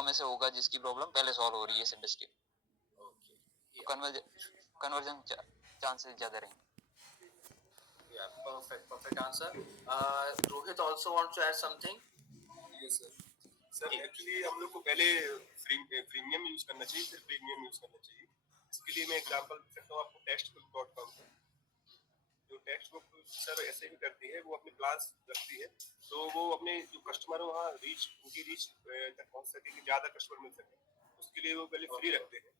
लोगों में से होगा जिसकी प्रॉब्लम पहले सॉल्व हो रही है इस इंडस्ट्री में, कन्वर्जन चांसेस ज्यादा रहेंगे. Yeah, perfect answer. Rohit also wants to add something. Yes sir. Sir actually हम लोग को पहले प्रीमियम यूज करना चाहिए, फिर प्रीमियम यूज करना चाहिए. इसके लिए मैं एग्जांपल दे सकता हूँ आपको. टेक्स्टबुक.com जो टेक्स्ट बुक सर ऐसे भी करती है, वो अपने प्लान्स रखती है, तो वो अपने जो कस्टमर है वहाँ उनकी रीच तक पहुँच सके, कि ज़्यादा कस्टमर मिल सके, उसके लिए वो पहले फ्री रखते हैं.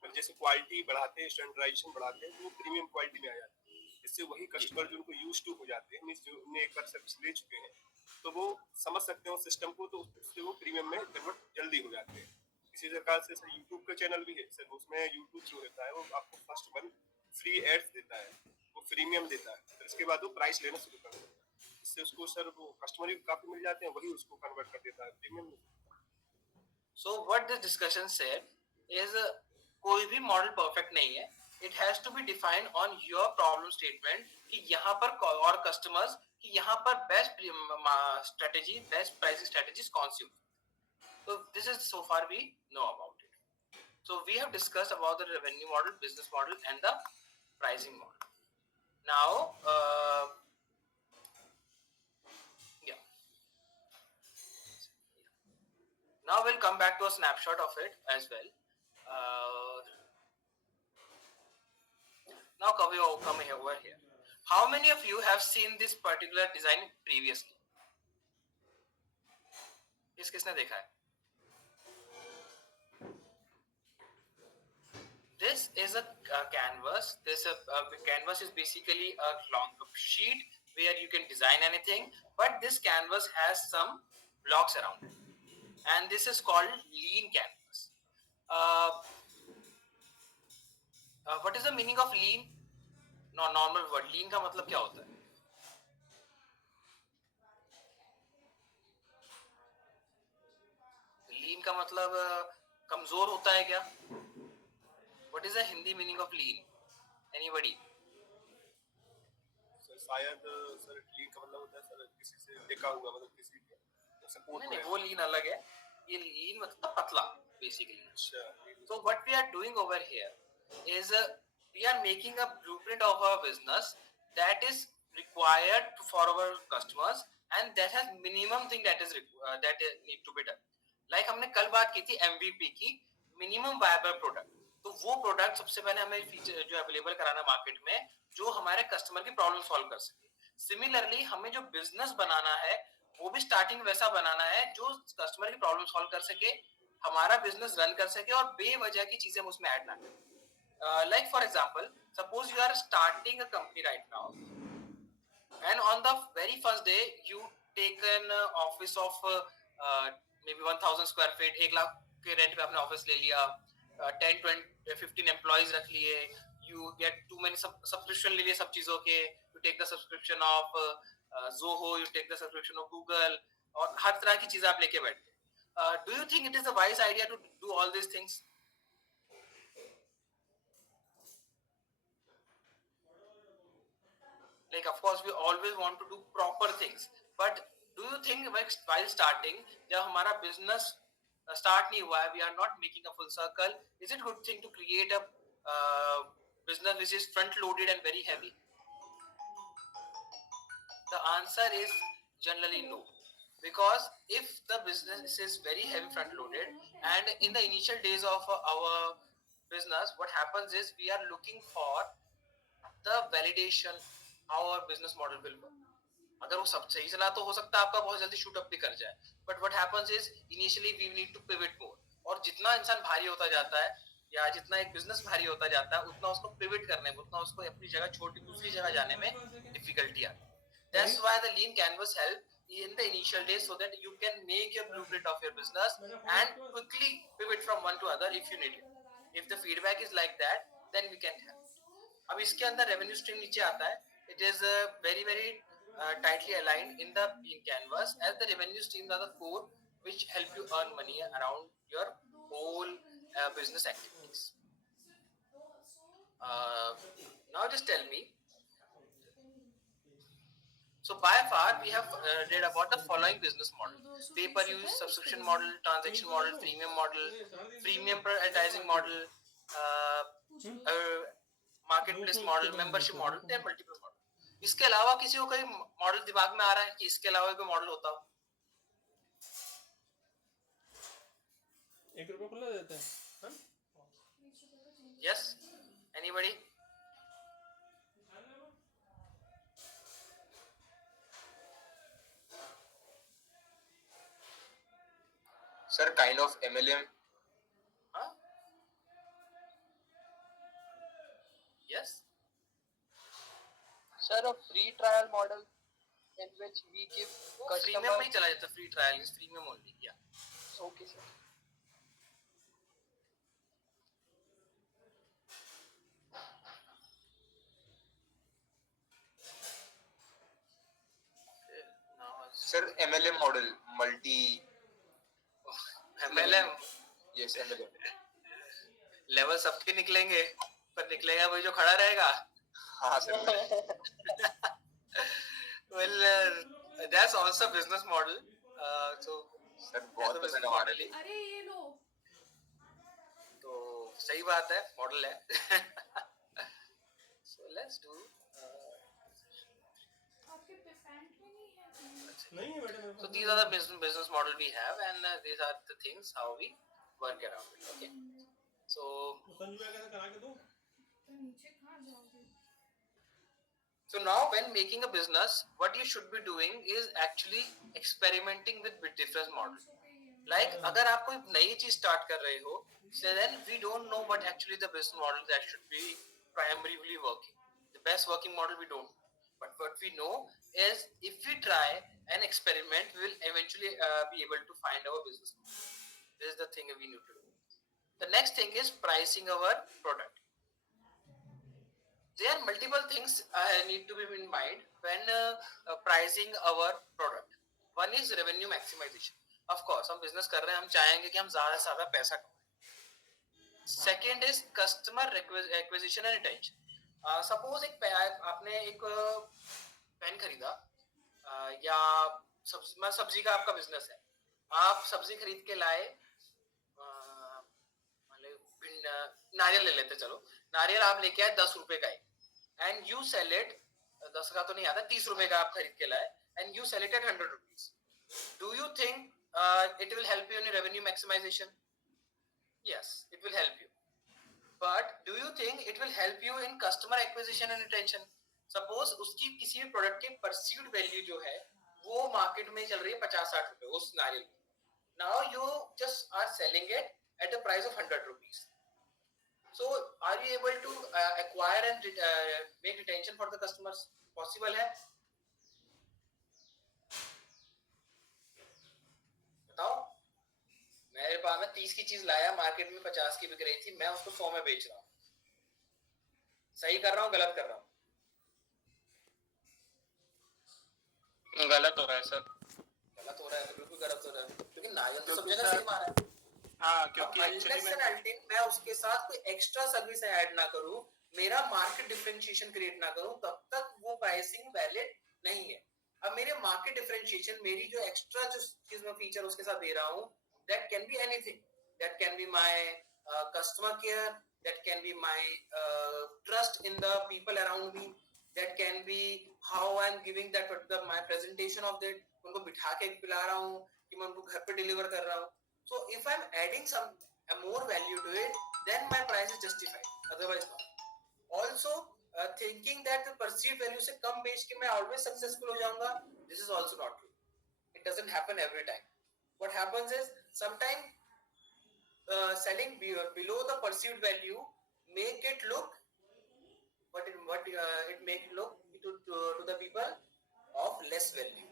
फिर जैसे क्वालिटी बढ़ाते हैं, स्टैंडर्डाइजेशन बढ़ाते हैं, तो वो प्रीमियम क्वालिटी में आ जाते हैं. इससे वही कस्टमर जो उनको यूज टू हो जाते हैं, मीन्स जो उन्हें एक बार सर्विस ले चुके हैं, तो वो समझ सकते हैं उस सिस्टम को, तो उससे वो प्रीमियम में कन्वर्ट जल्दी हो जाते हैं. इसी प्रकार से सर यूट्यूब का चैनल भी है सर, उसमें यूट्यूब जो रहता है वो आपको फर्स्ट वन फ्री एड्स देता है, वो प्रीमियम देता है, फिर इसके बाद वो प्राइस लेना शुरू कर देता है. इससे उसको सर वो कस्टमर भी काफी मिल जाते हैं, वही उसको कन्वर्ट कर देता है प्रीमियम में. So what this discussion said is कोई भी मॉडल परफेक्ट नहीं है. It has to be defined on your problem statement कि यहाँ पर और कस्टमर्स कि यहाँ पर best strategy, best pricing strategies कौन सी होगी. So this is so far we know about it. So we have discussed about the revenue model, business model, and the pricing model. Now, now we'll come back to a snapshot of it as well. Now come over here. How many of you have seen this particular design previously? किसने देखा है? This is a canvas. This canvas is basically a long sheet where you can design anything, but this canvas has some blocks around it, and this is called lean canvas. What is the meaning of lean? No, normal word. Lean का मतलब क्या होता है? Lean का मतलब कमजोर होता है क्या? What is the Hindi meaning of lean? Anybody? Sir शायद सर लीन का मतलब होता है सर किसी से टिका हुआ, मतलब किसी के सपोर्ट में. नहीं, वो लीन अलग है. ये लीन मतलब पतला basically. So what we are doing over here is we are making a blueprint of our business that is required for our customers and that has minimum thing that is that need to be done. Like हमने कल बात की थी MVP की, minimum viable product. तो वो product सबसे पहले हमें फीचर जो अवेलेबल कराना मार्केट में, जो हमारे कस्टमर की प्रॉब्लम सॉल्व कर सके. सिमिलरली हमें जो बिजनेस बनाना है वो भी स्टार्टिंग वैसा बनाना है जो कस्टमर की प्रॉब्लम सॉल्व कर सके, हमारा बिजनेस रन कर सके और बेवजह की चीजें हम उसमें ऐड ना करें. Like for example, suppose you are starting a company right now and on the very first day you take an office of maybe 1000 square feet, 1 lakh के रेंट पे आपने ऑफिस ले लिया, 10 20 15 एम्प्लॉइज रख लिए, you get too many subscription ले लिए सब चीजों के, you take the subscription of Zoho, you take the subscription of Google, और हर तरह की चीजें आप लेके बैठे. Do you think it is a wise idea to do all these things? Like of course we always want to do proper things, but do you think while starting, जब हमारा business start नहीं हुआ है, we are not making a full circle, is it good thing to create a business which is front loaded and very heavy? The answer is generally no, because if the business is very heavy front loaded and in the initial days of our business, what happens is we are looking for the validation how our business model will work. अगर वो सब सही चला तो हो सकता है आपका बहुत जल्दी शूट अप भी कर जाए, but what happens is initially we need to pivot more, और जितना इंसान भारी होता जाता है या जितना एक बिजनेस भारी होता जाता है उतना उसको पिवट करने में, उतना उसको अपनी जगह छोड़ के दूसरी जगह जाने में डिफिकल्टी आती है. That's why the lean canvas help in the initial days so that you can make your blueprint of your business and quickly pivot from one to other if you need it. If the feedback is like that, then we can help. अब इसके अंदर revenue stream नीचे आता है. It is very very tightly aligned in the lean canvas as the revenue streams are the core which help you earn money around your whole business activities. Now just tell me, So by far we have read about the following business model: pay-per-use, subscription model, transaction model, premium advertising model, marketplace model, membership model, there are multiple model. इसके अलावा किसी को कोई model दिमाग में आ रहा है कि इसके अलावा कोई मॉडल होता हो? ₹1 खुला देते हैं. Yes, anybody? Sir, kind of MLM. Huh? Yes. Sir, a free trial model in which we give premium customer. में ही चला जाता, free trial is premium only. या Okay, sir. Sir, MLM model, multi. MLM Yes, MLM. Level सबके निकलेंगे, पर निकलेगा वही जो खड़ा रहेगा. हाँ sir. Well, that's also a business model. So Sir, बहुत पैसा business कमा model रहे ही. अरे ये लो. तो सही बात है, मॉडल है. So let's do. आपके पैंट में नहीं है. नहीं है madam. So these are the business model we have, and these are the things how we work around it. Okay. So Sanju भैया कैसे करा के दो. तो नीचे कहाँ जाओगे? So now when making a business, what you should be doing is actually experimenting with different models. Like अगर आप कोई नई चीज start कर रहे हो, so then we don't know what actually the business model that should be primarily working. The best working model we don't. But what we know is if we try and experiment, we will eventually be able to find our business model. This is the thing we need to do. The next thing is pricing our product. There are multiple things need to be in mind when pricing our product. One is revenue maximization. Of course, हम business कर रहे हैं, हम चाहेंगे कि हम ज़्यादा से ज़्यादा पैसा कमाएं. Second is customer acquisition and retention. Suppose आपने एक पेन खरीदा, या सब्जी का आपका बिजनेस है. आप सब्जी खरीद के लाए, नारियल ले लेते, चलो नारियल आप लेके आए 10 रुपए का, एंड यू सेल इट 10 का तो नहीं आता, 30 रुपए का आप खरीद के लाए, and you sell it at 100 rupees. Do you think it will help you in revenue maximisation? Yes, it will help you. But do you think it will help you in customer acquisition and retention? Suppose उसकी किसी भी product की perceived value जो है वो market में चल रही है 50-60 रुपए उस नारियल की. Now you just are selling it at the price of 100 rupees. So are you able to acquire and make retention for the customers? Possible है? बताओ. मेरे पास में 30 की चीज लाया, मार्केट में 50 की बिक रही थी, मैं उसको 100 में बेच रहा हूँ. सही कर रहा हूँ, गलत कर रहा हूँ? गलत हो रहा है सर. गलत हो रहा है, तो बिल्कुल गलत हो रहा है, क्योंकि नारियल तो सब जगह सेम आ रहा है. हाँ, क्योंकि एक्चुअली मैं उसके साथ कोई एक्स्ट्रा सर्विस ऐड ना करूं, मेरा मार्केट डिफरेंशिएशन क्रिएट ना करूं, तब तक वो प्राइसिंग वैलिड नहीं है. अब मेरे मार्केट डिफरेंशिएशन, मेरी जो एक्स्ट्रा जो चीज मैं फीचर उसके साथ दे रहा हूं, that can be anything. That can be my customer care, that can be my trust in the people around me, that can be how I'm giving that my presentation of that, उनको बिठा के पिला रहा हूँ कि मैं उनको घर पे डिलीवर कर रहा हूँ. So if I'm adding a more value to it, then my price is justified. Otherwise not. Also thinking that the perceived value से कम बेच के मैं always successful हो जाऊंगा, this is also not true. It doesn't happen every time. What happens is sometimes selling below the perceived value make it look it make it look to the people of less value,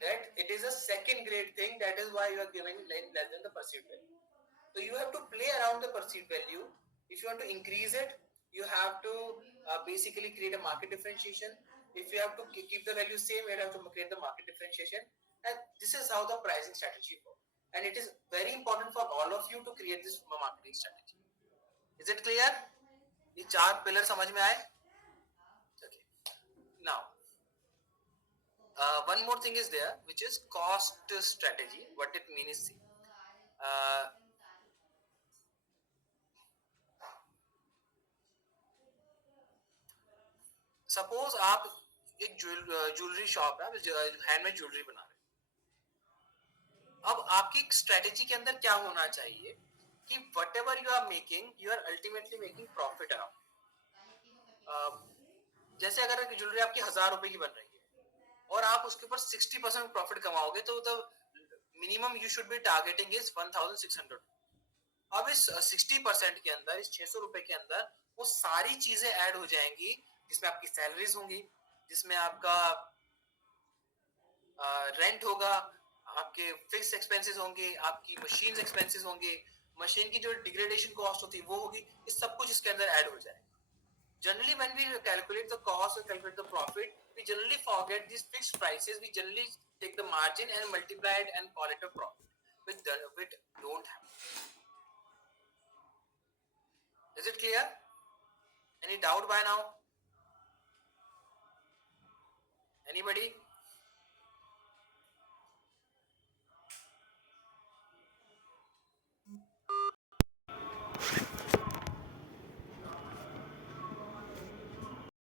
that it is a second grade thing. That is why you are giving less than the perceived value. So you have to play around the perceived value. If you want to increase it, you have to basically create a market differentiation. If you have to keep the value same, you have to create the market differentiation. And this is how the pricing strategy works. And it is very important for all of you to create this marketing strategy. Is it clear? ये 4 pillar समझ में आए? Okay. Now, One more thing is there, which is cost strategy. What it means is, uh, suppose आप एक jewellery shop है, handmade jewellery बना रहे हैं। अब आपकी स्ट्रेटेजी के अंदर क्या होना चाहिए कि whatever you are making, you are ultimately making profit around. जैसे अगर ज्वेलरी आपकी 1000 रुपए की बन रही है और आप उसके ऊपर 60% प्रॉफिट कमाओगे, तो the minimum you should be targeting is 1600। अब इस 60% के अंदर, इस 600 रुपए के अंदर वो सारी चीजें ऐड हो जाएंगी, जिसमें आपकी सैलरीज होंगी, जिसमें आपका रेंट होगा, आपके फिक्स एक्सपेंसेस होंगे, आपकी मशीन एक्सपेंसेस होंगे, मशीन की जो डिग्रेडेशन कॉस्ट होती है वो होगी। ये सब कुछ इसके अंदर ऐड हो जाएगा। Generally, when we calculate the cost or calculate the profit, we generally forget these fixed prices. We generally take the margin and multiply it and call it a profit, which don't have. Is it clear? Any doubt by now? Anybody?